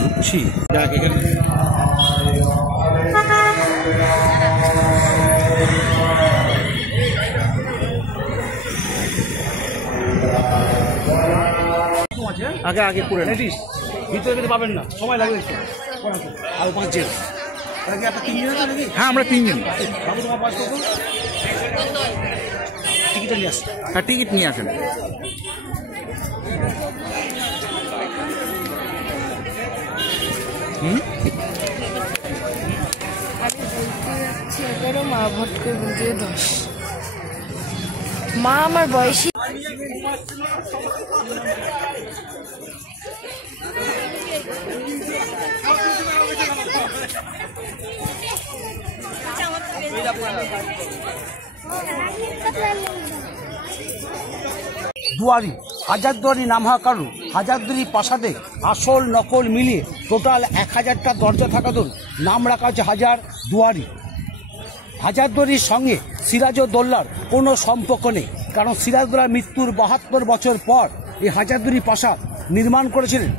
ঢুকছি। আগে আগে করে ভিতরে কিন্তু পাবেন না, সময় লাগবে আর 5 জন। হ্যাঁ আমরা 3 জন। টিকিট নিয়ে আসেন। হ্যাঁ টিকিট নিয়ে আসেন। মা ভোট করে বলতে 10 মা আমার বয়সী। দুয়ারি হাজারদুয়ারি নাম হওয়ার কারণ হাজারদুয়ারি প্রাসাদে আসল নকল মিলিয়ে টোটাল 1000টা দরজা থাকা দরুন নাম রাখা হচ্ছে হাজারদুয়ারি। হাজারদুয়ারির সঙ্গে সিরাজউদ্দৌলার কোনো সম্পর্ক নেই, কারণ সিরাজউদ্দৌলার মৃত্যুর 72 বছর পর এই হাজারদুয়ারি প্রাসাদ নির্মাণ করেছিলেন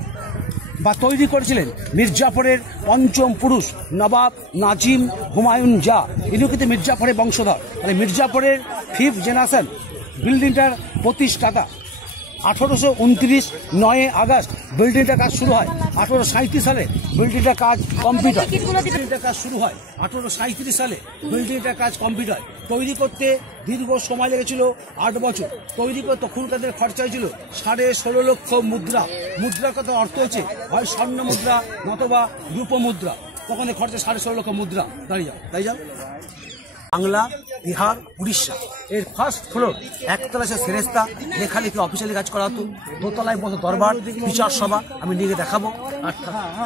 বা তৈরি করেছিলেন মির্জাফরের পঞ্চম পুরুষ নবাব নাজিম হুমায়ুন জা। ইনি কিন্তু মির্জাফরের বংশধর, মানে মির্জাফরের 5th জেনারেশন। বিল্ডিংটার প্রতিষ্ঠাতা 1829 9 আগস্ট বিল্ডিংটার কাজ শুরু হয়। 1837 সালে বিল্ডিংটার কাজ কমপ্লিট হয়। বিল্ডিংটার কাজ শুরু হয় 1837 সালে বিল্ডিংটার কাজ কমপ্লিট হয়। তৈরি করতে দীর্ঘ সময় লেগেছিল 8 বছর। তৈরি করে তখন তাদের খরচা হয়েছিল 16.5 লক্ষ মুদ্রা। মুদ্রার কথা অর্থ হচ্ছে হয় স্বর্ণ মুদ্রা নতবা রূপ মুদ্রা। তখন এই খরচা 16.5 লক্ষ মুদ্রা। তাই যাও বাংলা, বিহার, উড়িষ্যা। এর ফার্স্ট ফ্লোর একতলা সে সেরেস্তা, লেখালেখি অফিসিয়ালি কাজ করা হতো। দোতলায় বসে দরবার, বিচার সভা, আমি নিয়ে দেখাবো। আর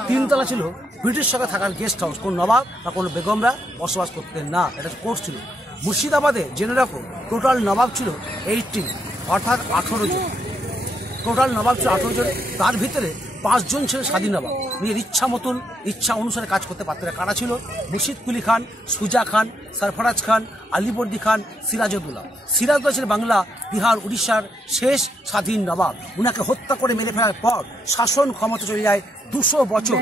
3তলা ছিল ব্রিটিশ সরকার থাকার গেস্ট হাউস। কোনো নবাব বা কোনো বেগমরা বসবাস করতেন না, এটা কোর্ট ছিল। মুর্শিদাবাদে জেনে রাখো টোটাল নবাব ছিল 18, অর্থাৎ 18 জন। টোটাল নবাব ছিল 18 জন। তার ভিতরে 5 জন ছিলেন স্বাধীন নবাব, নিজের ইচ্ছা মতন ইচ্ছা অনুসারে কাজ করতে পারতেন। কারা ছিল? মুর্শিদ কুলি খান, সুজা খান, সরফরাজ খান, আলিবর্দী খান, সিরাজউদ্দৌলা। সিরাজউদ্দৌলা ছিলেন বাংলা, বিহার, উড়িষ্যার শেষ স্বাধীন নবাব। উনাকে হত্যা করে মেরে ফেলার পর শাসন ক্ষমতা চলে যায় 200 বছর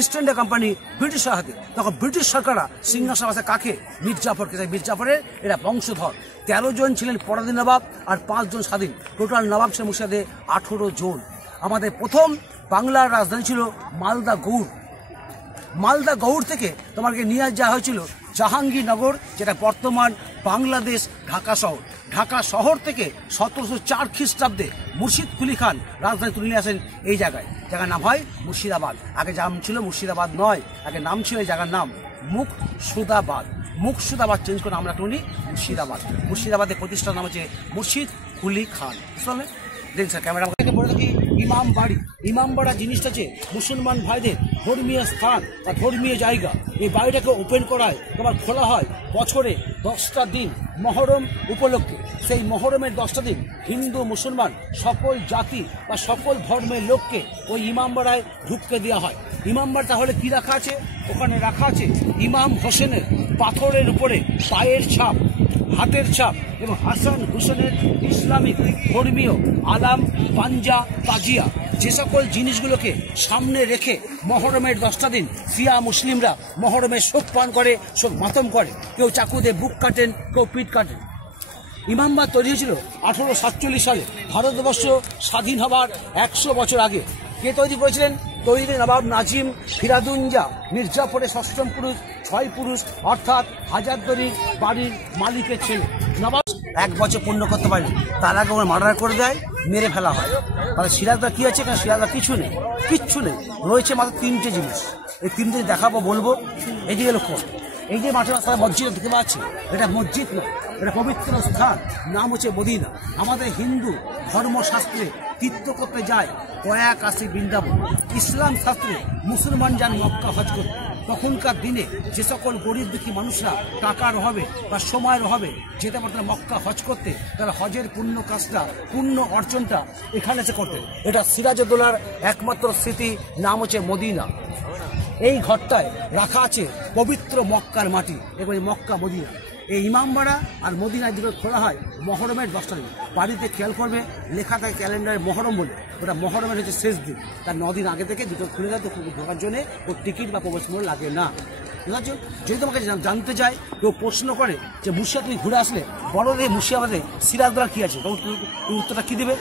ইস্ট ইন্ডিয়া কোম্পানি ব্রিটিশের হাতে। তখন ব্রিটিশ সরকাররা সিংহাসন আসে কাকে? মির্জাফরকে। মির্জাফরের এরা বংশধর। 13 জন ছিলেন পরাধীন নবাব আর 5 জন স্বাধীন। টোটাল নবাব ছিলেন মুর্শিদাবাদে 18 জন। আমাদের প্রথম বাংলার রাজধানী ছিল মালদা গৌড়। মালদা গৌড় থেকে তোমাকে নিয়ে যাওয়া হয়েছিল জাহাঙ্গীরনগর, যেটা বর্তমান বাংলাদেশ ঢাকা শহর। ঢাকা শহর থেকে 1704 খ্রিস্টাব্দে মুর্শিদ কুলি খান রাজধানী তুলে নিয়ে আসেন এই জায়গায়। জায়গার নাম হয় মুর্শিদাবাদ। আগে নাম ছিল মুর্শিদাবাদ নয়, আগে নাম ছিল এই জায়গার নাম মুকসুদাবাদ। মুকসুদাবাদ চেঞ্জ করে আমরা টুনি মুর্শিদাবাদ। মুর্শিদাবাদের প্রতিষ্ঠার নাম হচ্ছে মুর্শিদ কুলি খান। বুঝতে দেখুন স্যার, ক্যামেরা বলে থাকি ইমামবাড়ি। ইমামবাড়া জিনিসটা হচ্ছে মুসলমান ভাইদের ধর্মীয় স্থান বা ধর্মীয় জায়গা। এই বাড়িটাকে ওপেন করায় তোমার খোলা হয় বছরে 10টা দিন মহরম উপলক্ষে। সেই মহরমের 10টা দিন হিন্দু মুসলমান সকল জাতি বা সকল ধর্মের লোককে ওই ইমামবাড়ায় ঢুকতে দেওয়া হয়। ইমামবাড়া তাহলে কি রাখা আছে? ওখানে রাখা আছে ইমাম হোসেনের পাথরের উপরে পায়ের ছাপ, হাতের ছাপ এবং হাসান হুসেনের ইসলামিক ধর্মীয় আলাম, পাঞ্জা, তাজিয়া, যে সকল জিনিসগুলোকে সামনে রেখে মহরমের 10টা দিন শিয়া মুসলিমরা মহরমের শোক পান করে, শোক মাতম করে। কেউ চাকু দিয়ে বুক কাটেন, কেউ পিঠ কাটেন। ইমামবাড়া তৈরি হয়েছিল 1847 সালে, ভারতবর্ষ স্বাধীন হবার 100 বছর আগে। কে তৈরি করেছিলেন? তৈরি নবাব নাজিম ফিরাদুঞ্জা, মির্জাফরের 6ম পুরুষ, 6 পুরুষ, অর্থাৎ হাজারদুয়ারির বাড়ির মালিকের ছেলে। নবাব 1 বছর পূর্ণ করতে পারেনি, তার আগে ওরা মার্ডার করে দেয়, মেরে ফেলা হয়। তাহলে সিরাজদা কি আছে? কারণ সিরাজদা কিচ্ছু নেই, রয়েছে মাত্র 3টে জিনিস। এই 3টে দেখাবো, বলবো। এদিকে লক্ষ্য, এই যে মাঠে রাস্তায় মসজিদ দেখতে পাচ্ছি, এটা মসজিদ না, এটা পবিত্র স্থান, নাম হচ্ছে মদিনা। আমাদের হিন্দু ধর্মশাস্ত্রে তীর্থ করতে যায় গয়া, কাশী, বৃন্দাবন। ইসলাম শাস্ত্রে মুসলমান যান মক্কা হজ করতে। তখনকার দিনে যে সকল গরিব দুঃখী মানুষরা টাকার অভাবে বা সময়ের অভাবে যেতে পারত না মক্কা হজ করতে, তারা হজের পুণ্য কাজটা, পুণ্য অর্জনটা এখানে এসে করতেন। এটা সিরাজউদ্দৌলার একমাত্র স্মৃতি, নাম হচ্ছে মদিনা। এই ঘরটায় রাখা আছে পবিত্র মক্কার মাটি, এবার মক্কা মদিনা। এই ইমামবাড়া আর মদিনার দিকে খোলা হয় মহরমের 10 তারিখ। বাড়িতে খেয়াল করবে লেখা থাকে ক্যালেন্ডারে মহরম বলে, ওটা মহরমের হচ্ছে শেষ দিন। তার 9 দিন আগে থেকে দুটো খুলে যায়, তো ঢোকার জন্য ওর টিকিট বা প্রবেশ মূল্য লাগে না। ঠিক আছে? যদি তোমাকে জানতে চায়, কেউ প্রশ্ন করে যে মুর্শিদা তুমি ঘুরে আসলে বড়দের মুর্শিদাবাদে সিরাজদৌলা কী আছে, তখন তুমি উত্তরটা কী দেবে?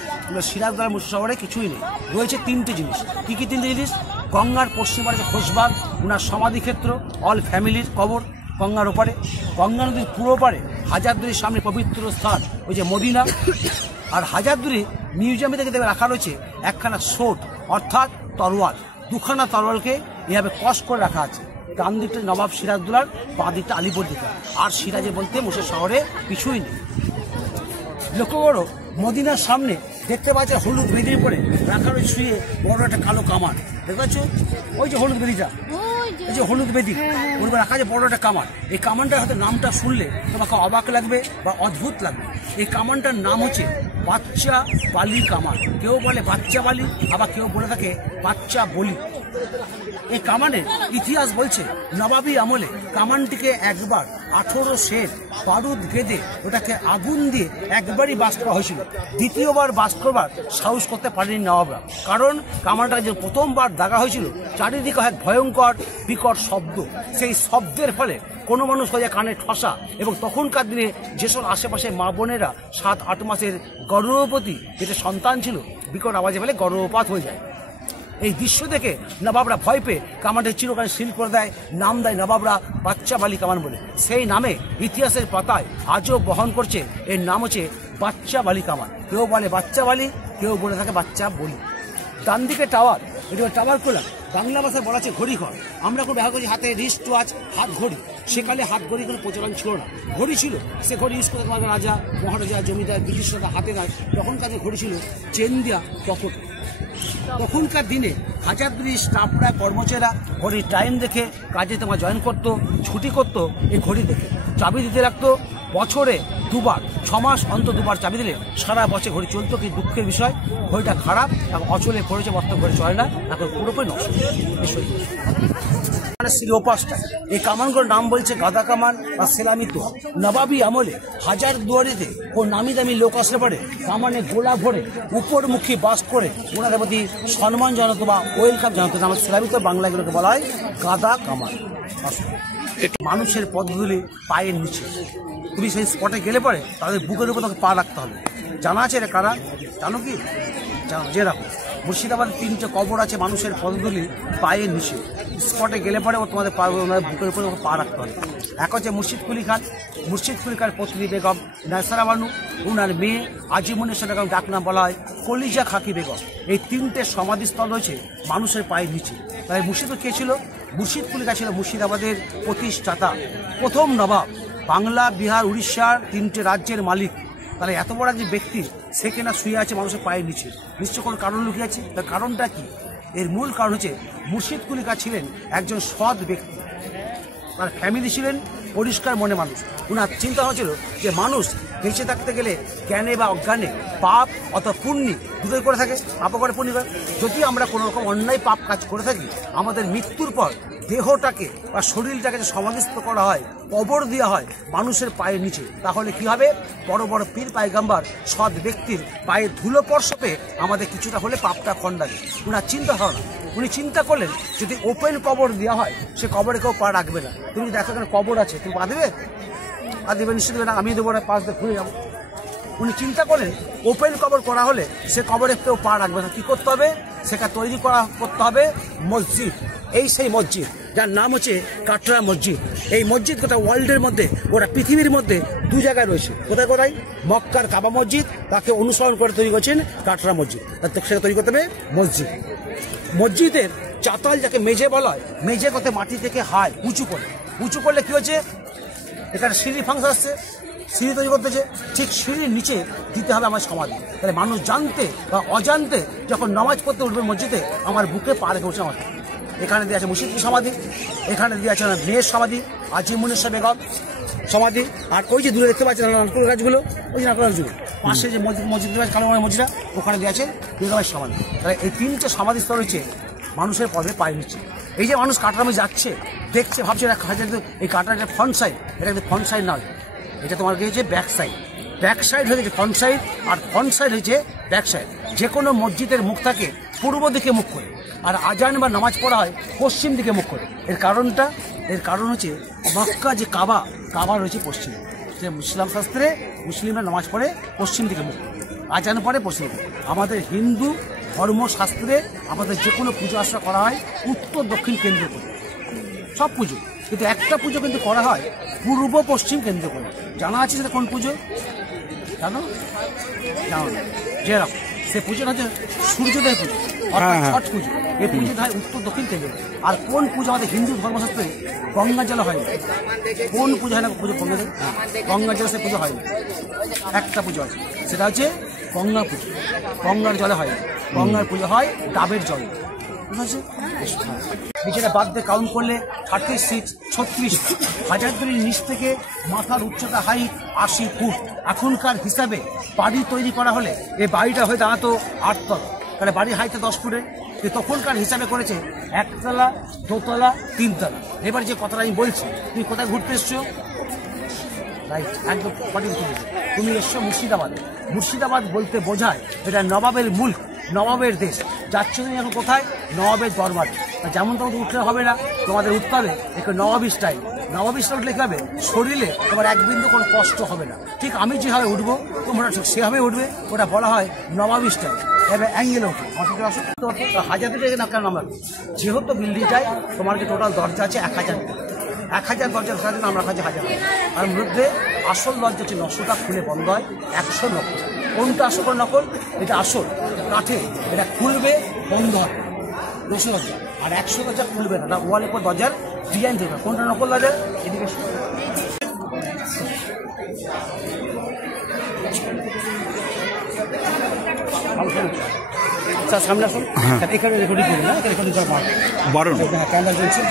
সিরাজদৌলা মুর্শিদাবাদে কিছুই নেই, রয়েছে 3টে জিনিস। কী কী 3টে জিনিস? গঙ্গার পশ্চিম পাড়ে খোশবাগ, ওনার সমাধিক্ষেত্র, অল ফ্যামিলির কবর গঙ্গার ওপারে। গঙ্গা নদীর পুরো পারে হাজারদুয়ারির সামনে পবিত্র স্থান ওই যে মদিনা। আর হাজারদুয়ারি মিউজিয়ামে থেকে রাখা রয়েছে একখানা সোট অর্থাৎ তরোয়াল, দুখানা তরোয়ালকে এভাবে কস করে রাখা আছে। ডান দিকটা নবাব সিরাজদৌলার, বাঁ দিকটা আলিপুর দিকে। আর সিরাজে বলতে মুর্শিদ শহরে কিছুই নেই। লক্ষ্য করো, মদিনার সামনে দেখতে পাচ্ছ হলুদ বেদির পরে রাখা রয়েছে শুয়ে বড় একটা কালো কামান। দেখতে পাচ্ছ ওই যে হলুদ বেদিটা, এই যে হলুদ বেদি, ওর রাখা আছে বড় একটা কামান। এই কামানটার হয়তো নামটা শুনলে তোমাকে অবাক লাগবে বা অদ্ভুত লাগবে। এই কামানটার নাম হচ্ছে বাচ্চা বালি কামান। কেউ বলে বাচ্চা বালি, আবার কেউ বলে থাকে বাচ্চা বলি। এই কামানের ইতিহাস বলছে নবাবী আমলে কামানটিকে একবার 18 সের বারুদ গেঁদে ওটাকে আগুন দিয়ে একবারই বাস্ট করা হয়েছিল। দ্বিতীয়বার বাস্ট করবার সাহস করতে পারেনি নবাবরা, কারণ কামানটা যে প্রথমবার দাগা হয়েছিল চারিদিকে এক ভয়ঙ্কর বিকট শব্দ। সেই শব্দের ফলে কোনো মানুষ হয়ে যায় কানে ঠসা, এবং তখনকার দিনে যেসব আশেপাশে মা বোনেরা 7-8 মাসের গর্ভবতী যেটা সন্তান ছিল, বিকট আওয়াজে ফেলে গর্ভপাত হয়ে যায়। এই দৃশ্য দেখে নবাবরা ভয় পেয়ে কামানটা চিরকাল সিল করে দেয়, নাম দেয় নবাবরা বাচ্চা বালি কামান বলে। সেই নামে ইতিহাসের পাতায় আজও বহন করছে। এর নাম হচ্ছে বাচ্চা বালি কামান। কেউ বলে বাচ্চা বালি, কেউ বলে থাকে বাচ্চা বলি। ডান দিকে টাওয়ার, এটা টাওয়ার খোলা, বাংলা ভাষায় বলা আছে ঘড়ি ঘর। আমরা খুব ব্যবহার করি হাতে রিস্ট ওয়াচ, হাত ঘড়ি। সেকালে হাত ঘড়ি কোনো প্রচলন ছিল না, ঘড়ি ছিল। সে ঘড়ি ইউজ করতে পারবে রাজা, মহারাজা, জমিদার, ব্রিটিশরা হাতে নেয়। তখনকার ঘড়ি ছিল চেন দেওয়া পকেট। তখনকার দিনে হাজারদুয়ারি স্টাফরা, কর্মচারীরা ঘড়ির টাইম দেখে কাজে তোমার জয়েন করতো, ছুটি করতো এই ঘড়ি দেখে। চাবি দিতে রাখতো বছরে 2বার, 6 মাস অন্তর 2বার চাবি দিলে সারা বছর ঘড়ি চলতো। কি দুঃখের বিষয়, ঘড়িটা খারাপ, এখন অচলে পড়েছে, বর্তমান ঘড়ি চলে না, এখন পুরোপুরি নষ্ট। শিরোপাসটা এই কামানগুলোর নাম বলছে গাদা কামান বা সেলামিত। নবাবী আমলে হাজারদুয়ারিতে কোন নামি দামি লোক আসলে পরে কামানে গোলা ভরে উপরমুখী বাস করে ওনাদের প্রতি সম্মান জানাতো বা ওয়েলকাম জানাতো। আমার সেলামিত বাংলাগুলোকে বলা হয় গাদা কামান। মানুষের পদধূলি পায়ের নিচে, তুমি সেই স্পটে গেলে পরে তাদের বুকের উপর তাকে পা রাখতে হবে। জানা আছে এটা কারা? জানো কি? জানো? যে রাখো মুর্শিদাবাদে 3টে কবর আছে মানুষের পদধূলি পায়ের নিচে। স্পটে গেলে পরে ও তোমাদের ওনাদের বুকের উপরে পা রাখতে হবে। এক হচ্ছে মুর্শিদ কুলি খান, মুর্শিদ কুলি খান পত্নী বেগম নাসরা বানু, ওনার মেয়ে আজিমুন্নেসা বেগম, ডাক নাম বলা হয় কলিজা খাকি বেগম। এই 3টে সমাধিস্থল রয়েছে মানুষের পায়ের নিচে। তাই মুর্শিদ কে ছিল? মুর্শিদ কুলি খান ছিল মুর্শিদাবাদের প্রতিষ্ঠাতা, প্রথম নবাব, বাংলা, বিহার, উড়িষ্যার 3টে রাজ্যের মালিক। তাহলে এত বড় যে ব্যক্তি, সে কিনা শুয়ে আছে মানুষের পায়ের নিচে, নিশ্চয় কোনো কারণ লুকিয়ে আছে। তার কারণটা কি? এর মূল কারণ হচ্ছে মুর্শিদ কুলি খান ছিলেন একজন সৎ ব্যক্তি, তার ফ্যামিলি ছিলেন পরিষ্কার মনে মানুষ। ওনার চিন্তা হচ্ছিল যে মানুষ বেঁচে থাকতে গেলে জ্ঞানে বা অজ্ঞানে পাপ অথবা পুণ্যি দুটোই করে থাকে, পাপ করে পুণ্য করে। যদি আমরা কোনো রকম অন্যায় পাপ কাজ করে থাকি, আমাদের মৃত্যুর পর দেহটাকে বা শরীরটাকে যে সমাধিস্থ করা হয়, কবর দেওয়া হয় মানুষের পায়ের নিচে, তাহলে কি হবে? বড় বড় পীর পায়গাম্বার সৎ ব্যক্তির পায়ে ধুলো স্পর্শ পেয়ে আমাদের কিছুটা হলে পাপটা খণ্ডাবে। উনার চিন্তা ধারণা, উনি চিন্তা করলেন যদি ওপেন কবর দেওয়া হয়, সে কবরে কেউ পা রাখবে না। তুমি দেখো এখানে কবর আছে, তুমি পা দেবে? পা দেবে নিশ্চয় দেবে না, আমি দেবো না, পাশ দিয়ে ঘুরে যাবো। উনি চিন্তা করলেন ওপেন কবর করা হলে সে কবরে কেউ পা রাখবে না। কি করতে হবে? সেটা তৈরি করতে হবে মসজিদ। এই সেই মসজিদ যার নাম হচ্ছে কাটরা মসজিদ। এই মসজিদ গোটা ওয়ার্ল্ডের মধ্যে, গোটা পৃথিবীর মধ্যে 2 জায়গায় রয়েছে। কোথায় কোথায়? মক্কার কাবা মসজিদ, তাকে অনুসরণ করে তৈরি করছেন কাটরা মসজিদ। সেটা তৈরি করতে হবে মসজিদ। মসজিদের চাতাল যাকে মেঝে বলা হয়, মেঝে করতে মাটি থেকে হায় উঁচু করে, উঁচু করলে কি হচ্ছে? এখানে সিঁড়ি ফাংশন আসছে, সিঁড়ি তৈরি করতেছে। ঠিক সিঁড়ির নিচে দিতে হবে আমার সমাধি। তাহলে মানুষ জানতে বা অজান্তে যখন নামাজ পড়তে উঠবে মসজিদে, আমার বুকে পা রেখে উঠছে আমার। এখানে দিয়ে আছে মুর্শিদপুর সমাধি, এখানে দিয়ে আছে মেয়ের সমাধি আজিমুন্নেসা বেগম সমাধি। আর ওই যে দূরে দেখতে পাচ্ছেন নারকেল গাছগুলো, ওই যে নারকেল গাছগুলো পাশে যে মসজিদ কালো মসজিদটা, ওখানে দিয়ে আছে বেগমের সমাধি। তাহলে এই 3টে সমাধিস্থল রয়েছে মানুষের পদে পায়ে নিচ্ছে। এই যে মানুষ কাটরামে যাচ্ছে, দেখছে, ভাবছে এই কাটার একটা ফ্রন্ট সাইড, এটা কিন্তু ফ্রন্ট সাইড নয়, এটা তোমার কি হচ্ছে ব্যাক সাইড, ব্যাক সাইড হচ্ছে ফ্রন্ট সাইড, আর ফ্রন্ট সাইড হচ্ছে ব্যাক সাইড। যে কোনো মসজিদের মুখ থাকে পূর্ব দিকে মুখ করে, আর আজান বা নামাজ পড়া হয় পশ্চিম দিকে মুখ করে। এর কারণ হচ্ছে মক্কা যে কাবা রয়েছে পশ্চিমে, যে ইসলাম শাস্ত্রে মুসলিমরা নামাজ পড়ে পশ্চিম দিকে মুখ করে, আজান পড়ে পশ্চিম দিকে। আমাদের হিন্দু ধর্মশাস্ত্রে আমাদের যে কোনো পুজো আশ্রা করা হয় উত্তর দক্ষিণ কেন্দ্র করে, সব পুজো। কিন্তু একটা পুজো কিন্তু করা হয় পূর্ব পশ্চিম কেন্দ্র করে। জানা আছে সেটা কোন পুজো? জানো না? যেরকম সে পুজোটা হচ্ছে সূর্যোদয় পুজো, অর্থাৎ ছট পুজো। এই পুজো হয় উত্তর দক্ষিণ কেন্দ্র। আর কোন পুজো আমাদের হিন্দু ধর্মশাস্ত্রে গঙ্গা জল হয় না? কোন পুজো হয় না? পুজো গঙ্গা জল, সে পুজো হয় না। একটা পুজো আছে, সেটা হচ্ছে গঙ্গা পুজো। গঙ্গার জলে হয় না, গঙ্গার পুজো হয় ডাবের জল। বুঝতে পারছি? নিচেটা বাদ দিয়ে কাউন্ট করলে 36, 36। হাজারদুয়ারির নিচ থেকে মাথার উচ্চতা হাইট 80 ফুট। এখনকার হিসাবে বাড়ি তৈরি করা হলে এই বাড়িটা হয়ে দাঁড়াতো 8 তলা, তাহলে বাড়ির হাইটটা 10 ফুটের। তখনকার হিসাবে করেছে 1 তলা, 2 তলা, 3 তলা। এবার যে কথাটা আমি বলছি, তুমি কোথায় ঘুরতে এসছো? রাইট, একদম সঠিক উত্তর। তুমি এসছো মুর্শিদাবাদে। মুর্শিদাবাদ বলতে বোঝায় এটা নবাবের মুল্ক, নবাবের দেশ। যাচ্ছ তুমি এখন কোথায়? নবাবের দরবারে। যেমন তোমাকে উঠলে হবে না, তোমাদের উঠতে হবে একটু নবাবী স্টাইল। নবাবী স্টাইল উঠলে কী হবে? শরীরে তোমার এক বিন্দু কোনো কষ্ট হবে না। ঠিক আমি যেভাবে উঠবো তোমরা ঠিক সেভাবে উঠবে, ওটা বলা হয় নবাবী স্টাইল। এবার অ্যাঙ্গেলে উঠবে। হাজারদুয়ারি না কেন আমরা যেহেতু বিল্ডিংটায় তোমার কি টোটাল দরজা আছে 1000, 1000 দরজার সাথে আমরা কাছে 1000। আর মধ্যে আসল দরজা হচ্ছে 900টা খুলে বন্ধ হয়, 100 নকল। কোনটা আসল করে নকল? এটা আসল কাঠে, এটা খুলবে বন্ধ হয় 900 দরজা, আর 100 দরজা খুলবে না। ওয়ালের উপর দরজার ডিজাইন দেবে। কোনটা নকল দরজা? এদিকে সামনে আসুন, এখানে রেকর্ডিং করুন না, রেকর্ডিং করা বারণ। হ্যাঁ, ক্যামেরা চলছে।